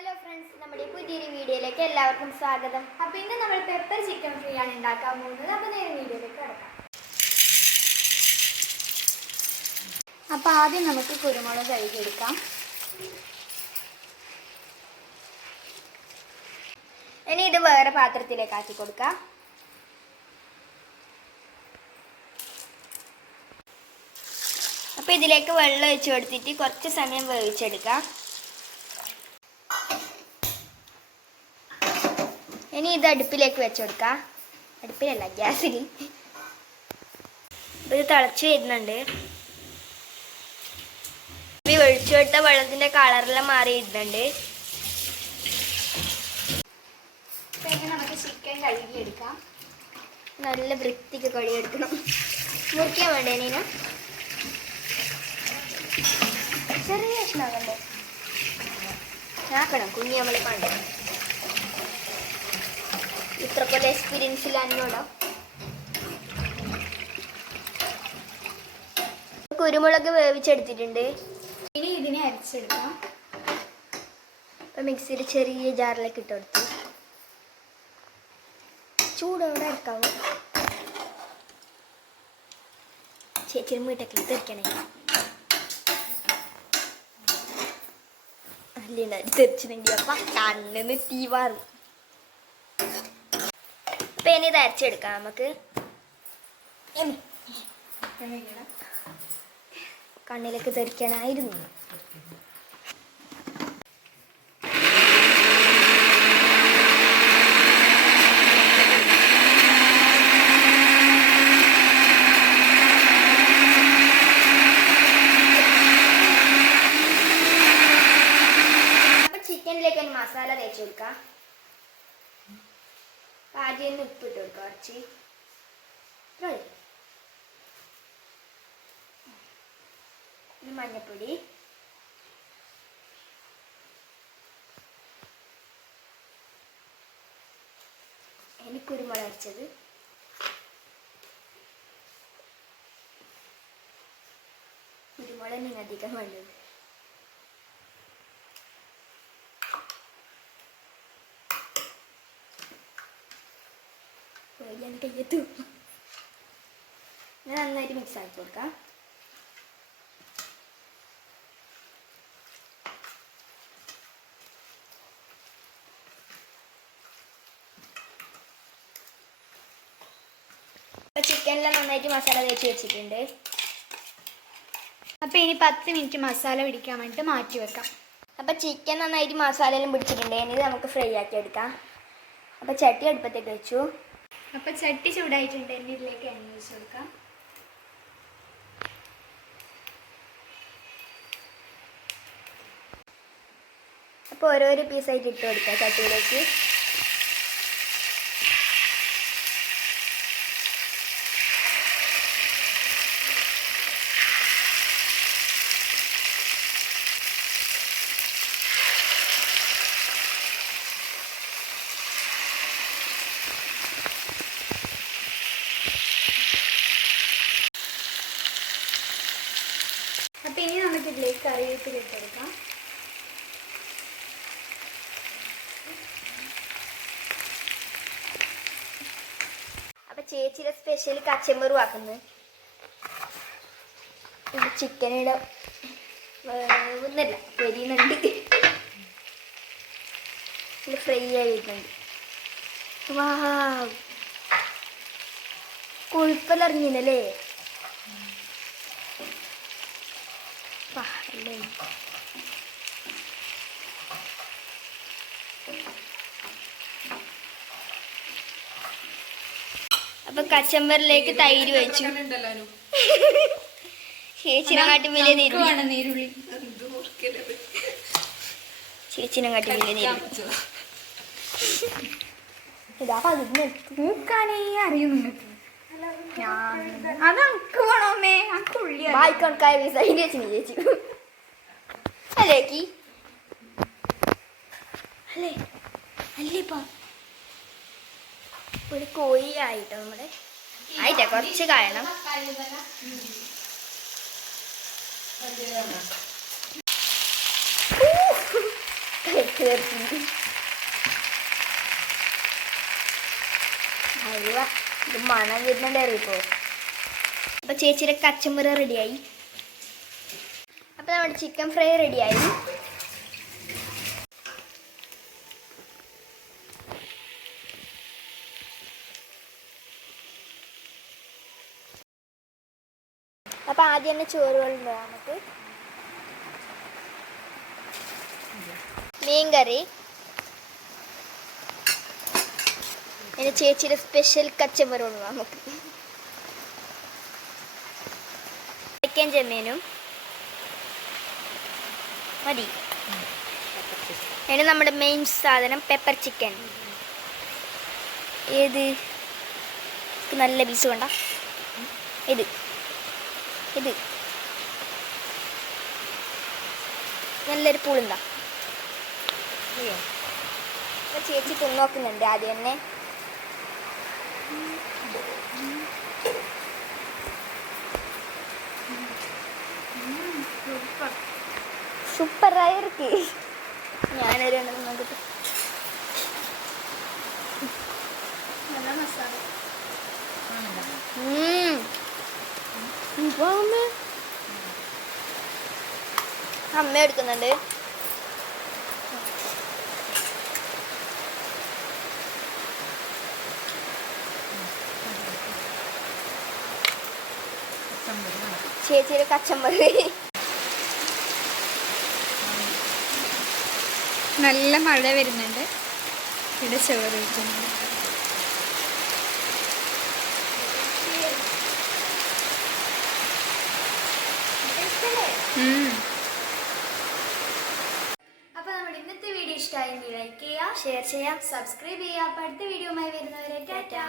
Hello friends നമ്മുടെ പുതിയൊരു വീഡിയോയിലേക്ക് എല്ലാവർക്കും സ്വാഗതം. അപ്പൊ ഇന്ന് നമ്മൾ പെപ്പർ ചിക്കൻ ഫ്രീ ആണ് ഉണ്ടാക്കാൻ പോകുന്നത്. അപ്പൊ നേരെ വീഡിയോയിലേക്ക് കിടക്കാം. അപ്പൊ ആദ്യം നമുക്ക് കുരുമുളക് കഴുകിയെടുക്കാം ഇനി ഇത് വേറെ പാത്രത്തിലേക്ക് ആക്കി കൊടുക്കാം. അപ്പൊ ഇതിലേക്ക് വെള്ളം ഒഴിച്ചു കൊടുത്തിട്ട് കുറച്ച് സമയം വേവിച്ചെടുക്കാം. ഇനി ഇത് അടുപ്പിലേക്ക് വെച്ച് കൊടുക്കാം. അടുപ്പിലല്ല ഗ്യാസിൽ ഇത് തിളച്ച് വരുന്നുണ്ട്. ഈ ഒഴിച്ചു കൊടുത്ത വെള്ളത്തിന്റെ കളറെല്ലാം ചിക്കൻ കഴുകിയെടുക്കാം നല്ല വൃത്തിക്ക് കഴുകിയെടുക്കണം. മുറിക്കാൻ വേണ്ടേ നീന? ചെറിയ കഷ്ണാകണ്ടേ ആക്കണം കുഞ്ഞി നമ്മളെ കണ്ടു ഇത്ര പോലെ എക്സ്പീരിയൻസ് ഇല്ല എന്നോടാ കുരുമുളക് വേവിച്ചെടുത്തിട്ടുണ്ട്. ഇനി ഇതിനെ അരച്ചെടുക്കാം. ഇപ്പം മിക്സിയിൽ ചെറിയ ജാറിലേക്ക് ഇട്ട് കൊടുത്തു. ചൂടോടെ അരക്കാവോ. ചേച്ചിയുടെ വീട്ടൊക്കെ തെറിക്കണേ. അല്ലേ തെറിച്ചിട്ടുണ്ടെങ്കിൽ അപ്പ കണ്ണിന്ന് തീ മാറും അപ്പൊ ഇനി ഇത് അരച്ചെടുക്കാം നമുക്ക്. കണ്ണിലേക്ക് ധരിക്കാനായിരുന്നു. ചിക്കനിലേക്ക് മസാല തേച്ച് കൊടുക്കാം ആദ്യം ഒന്ന് ഉപ്പിട്ട് കൊടുക്കുക കുറച്ച് മഞ്ഞപ്പൊടി. ഇനി കുരുമുളക് അരച്ചത്. കുരുമുളക് അധികം വേണ്ടത്. ഞാൻ കയ്യെത്തു ഞാൻ നന്നായിട്ട് മിക്സ് ആക്കി കൊടുക്കാം. ചിക്കനെല്ലാം നന്നായിട്ട് മസാല തേച്ച് വെച്ചിട്ടുണ്ട്. അപ്പൊ ഇനി പത്ത് മിനിറ്റ് മസാല പിടിക്കാൻ വേണ്ടിട്ട് മാറ്റി വെക്കാം. അപ്പൊ ചിക്കൻ നന്നായിട്ട് മസാലയെല്ലാം പിടിച്ചിട്ടുണ്ട്. ഇനി നമുക്ക് ഫ്രൈ ആക്കി എടുക്കാം. അപ്പൊ ചട്ടി അടുപ്പത്തേക്ക് വെച്ചു. അപ്പൊ ചട്ടി ചൂടായിട്ടുണ്ട്. എന്നെ ഇതിലേക്ക് എണ്ണ ഒഴിച്ച് കൊടുക്കാം. അപ്പോൾ ഓരോരോ പീസായിട്ട് ഇട്ട് കൊടുക്കാം ചട്ടിയിലേക്ക് അപ്പൊ ഇനി നമുക്ക് ഇതിലേക്ക് കറിവേപ്പില ഇട്ടെടുക്കാം. അപ്പൊ ചേച്ചിയുടെ സ്പെഷ്യൽ കച്ചമ്പറു ആക്കുന്നത് ചിക്കനിടെ വേവുന്നില്ല പൊരിയുന്നുണ്ട്. ഫ്രൈ ആയിട്ടുണ്ട്. വാ കൊഴുപ്പലറിഞ്ഞില്ലേ വാ അല്ലേ അപ്പൊ കച്ചമ്പറിലേക്ക് തൈര് വെച്ചു. ചേച്ചിനെ കാട്ടി വലിയ നീരുള്ളി. നീരുള്ളി ചേച്ചിനെ കാട്ടി വലിയ നീരുള്ളി ഇതാ പതിന് മൂക്കാനേ അറിയും നിങ്ങൾക്ക് ഞാൻ അത് അനക്ക് വേണമേ അനക്ക് ഉള്ളി. വായിക്കണക്കായ അതിന് ചേച്ചി. അല്ലേക്കി? അല്ലേ? അല്ലേപ്പാ? ഒരു കോഴി ആയിട്ടോ നമ്മുടെ? ആയിട്ടെ കുറച്ച് കാരണം ഇത് മണം വരുന്നുണ്ടായിരുന്നു ഇപ്പോ അപ്പൊ ചേച്ചിയുടെ കച്ചമ്പറ് റെഡിയായി അപ്പൊ നമ്മുടെ ചിക്കൻ ഫ്രൈ റെഡിയായി അപ്പോൾ ആദ്യം തന്നെ ചോറ് കൊണ്ടുപോകാം നമുക്ക്. മീൻകറി. എന്റെ ചേച്ചിയുടെ സ്പെഷ്യൽ കച്ചമ്പറ് കൊണ്ടുപോകാം നമുക്ക്. ചിക്കൻ ചെമ്മീനും. മതി ഇനി നമ്മുടെ മെയിൻ സാധനം പെപ്പർ ചിക്കൻ ഏത് നല്ല പീസ് വേണ്ട ഇത് ഇത് നല്ലൊരു പുളിന്താ ഇപ്പൊ ചേച്ചി തിന്നോക്കുന്നുണ്ട് ആദ്യം തന്നെ സൂപ്പർ സൂപ്പറായ ഒരു ഞാനൊരു എണ്ണം അമ്മ? എടുക്കുന്നുണ്ട്. ചേച്ചിയുടെ കച്ചമ്പറി നല്ല മഴ വരുന്നുണ്ട്. ഇവിടെ ചോറ് വയ്ക്കുന്നുണ്ട് അപ്പൊ നമ്മുടെ ഇന്നത്തെ വീഡിയോ ഇഷ്ടമായെങ്കിൽ ലൈക്ക് ചെയ്യുക ഷെയർ ചെയ്യാം സബ്സ്ക്രൈബ് ചെയ്യുക. അപ്പൊ അടുത്ത വീഡിയോയുമായി വരുന്നവരെ ടാറ്റാ.